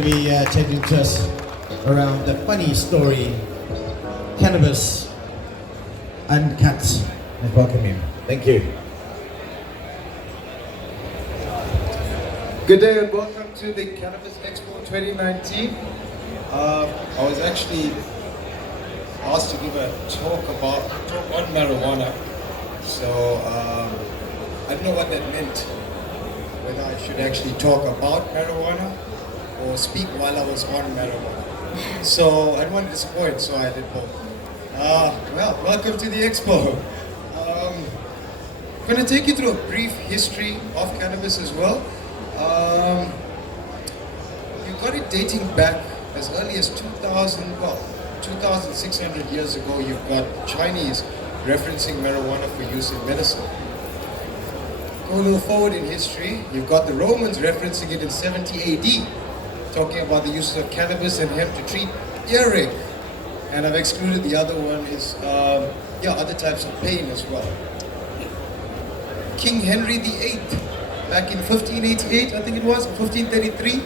to be taking to us around the funny story, cannabis and cats. Let's welcome him. Thank you. Good day and welcome to the Cannabis Expo 2019. I was actually asked to give a talk on marijuana. So I don't know what that meant, whether I should actually talk about marijuana or speak while I was on marijuana. So I didn't want to disappoint, so I did both. Well, welcome to the Expo. I'm going to take you through a brief history of cannabis as well. You've got it dating back as early as 2,600 years ago. You've got Chinese referencing marijuana for use in medicine. Go a little forward in history, you've got the Romans referencing it in 70 AD, talking about the use of cannabis and hemp to treat earache. And I've excluded the other one is, other types of pain as well. King Henry VIII, back in 1588, I think it was, 1533,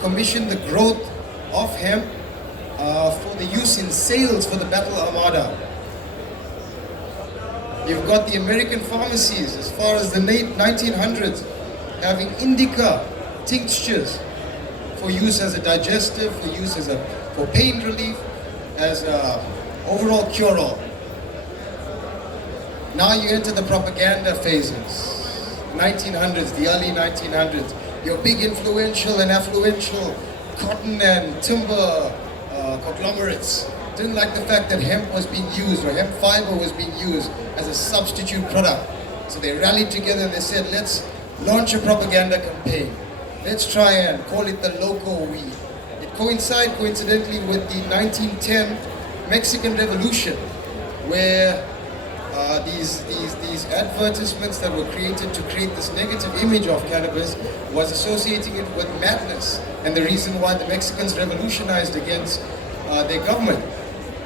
commissioned the growth of hemp for the use in sails for the Battle Armada. You've got the American pharmacies as far as the late 1900s having indica tinctures for use as a digestive, for use for pain relief, as a overall cure-all. Now you enter the propaganda phases. 1900s, the early 1900s, your big influential and affluential cotton and timber conglomerates didn't like the fact that hemp was being used, or hemp fiber was being used as a substitute product. So they rallied together and they said, let's launch a propaganda campaign. Let's try and call it the loco weed. It coincided coincidentally with the 1910 Mexican Revolution, where these advertisements that were created to create this negative image of cannabis was associating it with madness, and the reason why the Mexicans revolutionized against their government.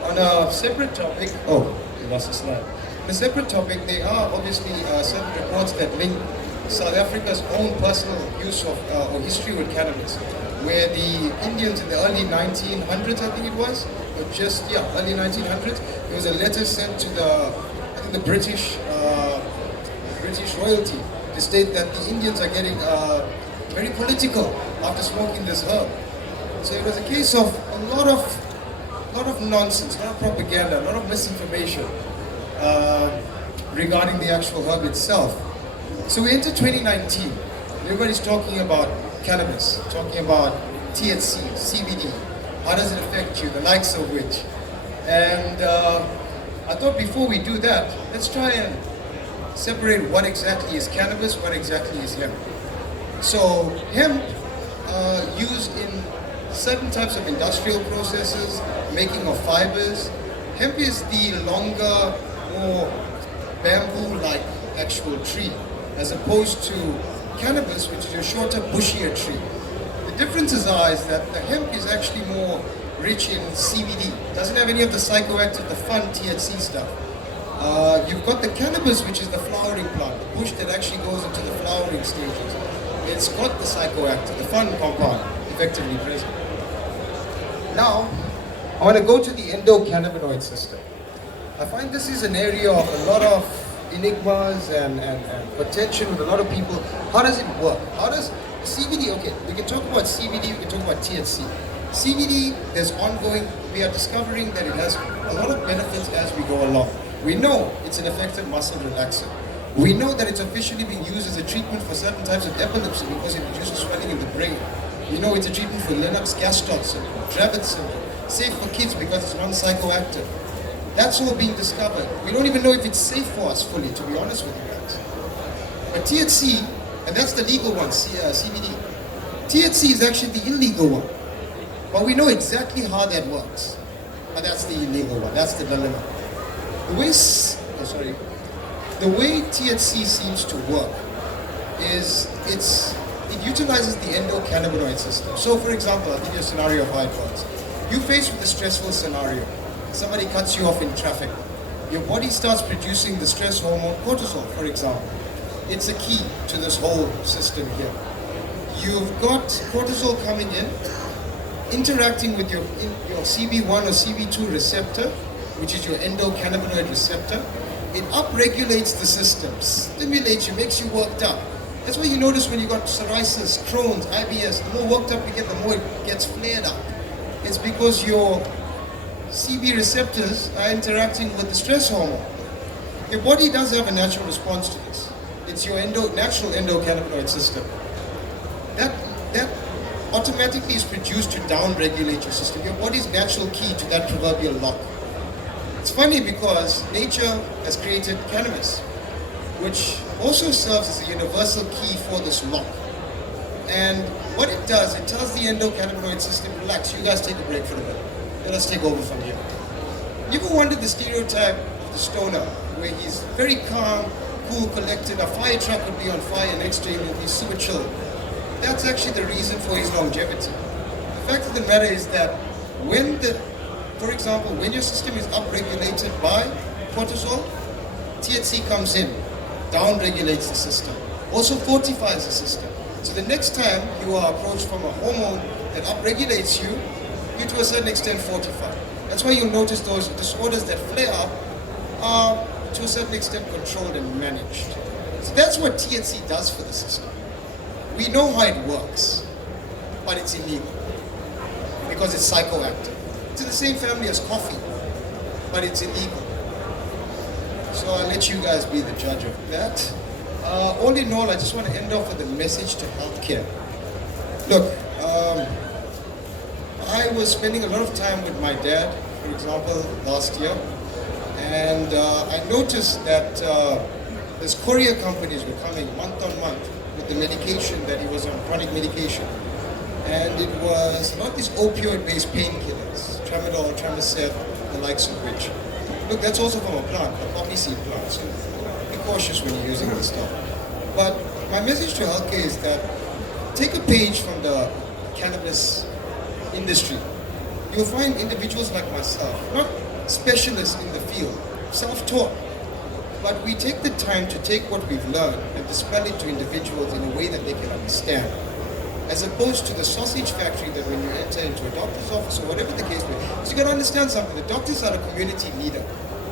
On a separate topic, we lost the slide. On a separate topic, there are obviously certain reports that link South Africa's own personal use of or history with cannabis, where the Indians in the early 1900s, I think it was, or early 1900s, there was a letter sent to the British royalty to state that the Indians are getting very political after smoking this herb. So it was a case of a lot of nonsense, a lot of propaganda, a lot of misinformation regarding the actual herb itself. So we enter 2019. Everybody's talking about cannabis, talking about THC, CBD. How does it affect you? The likes of which. And I thought before we do that, let's try and separate what exactly is cannabis, what exactly is hemp. So hemp, used in certain types of industrial processes, making of fibers. Hemp is the longer, more bamboo-like actual tree, as opposed to cannabis, which is a shorter, bushier tree. The differences is that the hemp is actually more rich in CBD. It doesn't have any of the psychoactive, the fun THC stuff. You've got the cannabis, which is the flowering plant, the bush that actually goes into the flowering stages. It's got the psychoactive, the fun compound, effectively present. Now, I want to go to the endocannabinoid system. I find this is an area of a lot of enigmas and potential with a lot of people. How does it work? How does CBD, we can talk about CBD, we can talk about THC. CBD, we are discovering that it has a lot of benefits as we go along. We know it's an effective muscle relaxant. We know that it's officially being used as a treatment for certain types of epilepsy because it reduces swelling in the brain. We know it's a treatment for Lennox-Gastaut syndrome, Dravet syndrome, safe for kids because it's non-psychoactive. That's all being discovered. We don't even know if it's safe for us fully, to be honest with you guys. But THC, and that's the legal one, CBD. THC is actually the illegal one. But we know exactly how that works. But that's the illegal one, that's the dilemma. The way THC seems to work is it utilizes the endocannabinoid system. So for example, I'll give you a scenario of how it works. You're faced with a stressful scenario. Somebody cuts you off in traffic. Your body starts producing the stress hormone cortisol, for example. It's a key to this whole system here. You've got cortisol coming in, interacting with your CB1 or CB2 receptor, which is your endocannabinoid receptor. It upregulates the system, stimulates you, makes you worked up. That's why you notice when you got psoriasis, Crohn's, IBS, the more worked up you get, the more it gets flared up. It's because your CB receptors are interacting with the stress hormone. Your body does have a natural response to this. It's your natural endocannabinoid system. That automatically is produced to down-regulate your system. Your body's natural key to that proverbial lock. It's funny because nature has created cannabis, which also serves as a universal key for this lock. And what it does, it tells the endocannabinoid system, relax, you guys take a break for a bit. Let us take over from here. You ever wondered the stereotype of the stoner, where he's very calm, cool, collected, a fire truck would be on fire next to him and he's super chill. That's actually the reason for his longevity. The fact of the matter is that for example, when your system is upregulated by cortisol, THC comes in, down-regulates the system, also fortifies the system. So the next time you are approached from a hormone that upregulates you, you to a certain extent fortify. That's why you'll notice those disorders that flare up are to a certain extent controlled and managed. So that's what THC does for the system. We know how it works, but it's illegal because it's psychoactive. It's in the same family as coffee, but it's illegal. So I'll let you guys be the judge of that. All in all, I just want to end off with a message to healthcare. Look, I was spending a lot of time with my dad, for example, last year, and I noticed that these courier companies were coming month on month with the medication that he was on, chronic medication. And it was not these opioid-based painkillers, tramadol, tramacet, the likes of which. Look, that's also from a plant, a poppy seed plant, so be cautious when you're using this stuff. But my message to healthcare is that take a page from the cannabis industry. You'll find individuals like myself, not specialists in the field, self-taught, but we take the time to take what we've learned and dispel it to individuals in a way that they can understand. As opposed to the sausage factory that when you enter into a doctor's office or whatever the case may be. So you got to understand something. The doctors are a community leader.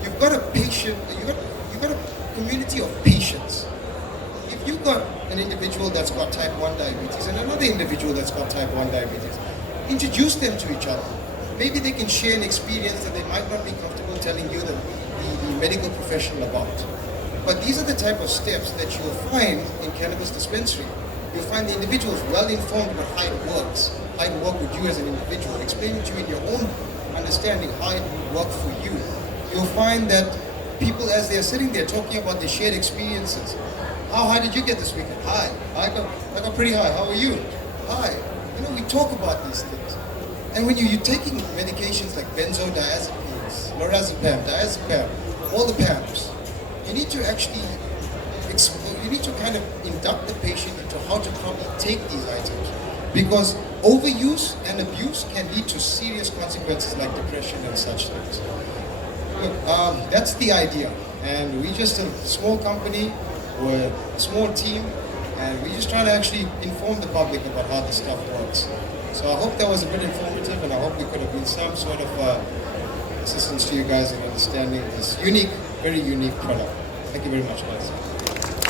You've got a patient, you've got a community of patients. If you've got an individual that's got type 1 diabetes and another individual that's got type 1 diabetes, introduce them to each other. Maybe they can share an experience that they might not be comfortable telling you, the medical professional, about. But these are the type of steps that you'll find in cannabis dispensary. You'll find the individuals well informed about how it works, how it works with you as an individual, explaining to you in your own understanding how it will work for you. You'll find that people, as they're sitting there talking about their shared experiences, how high did you get this weekend? High. I got pretty high. How are you? High. You know, we talk about these things. And when you're taking medications like benzodiazepines, lorazepam, diazepam, all the PAMs, you need to actually kind of induct the patient into how to probably take these items, because overuse and abuse can lead to serious consequences like depression and such things. Look, that's the idea, and we're just a small company or a small team, and we're just trying to actually inform the public about how this stuff works. So I hope that was a bit informative, and I hope we could have been some sort of assistance to you guys in understanding this unique, very unique product. Thank you very much, guys.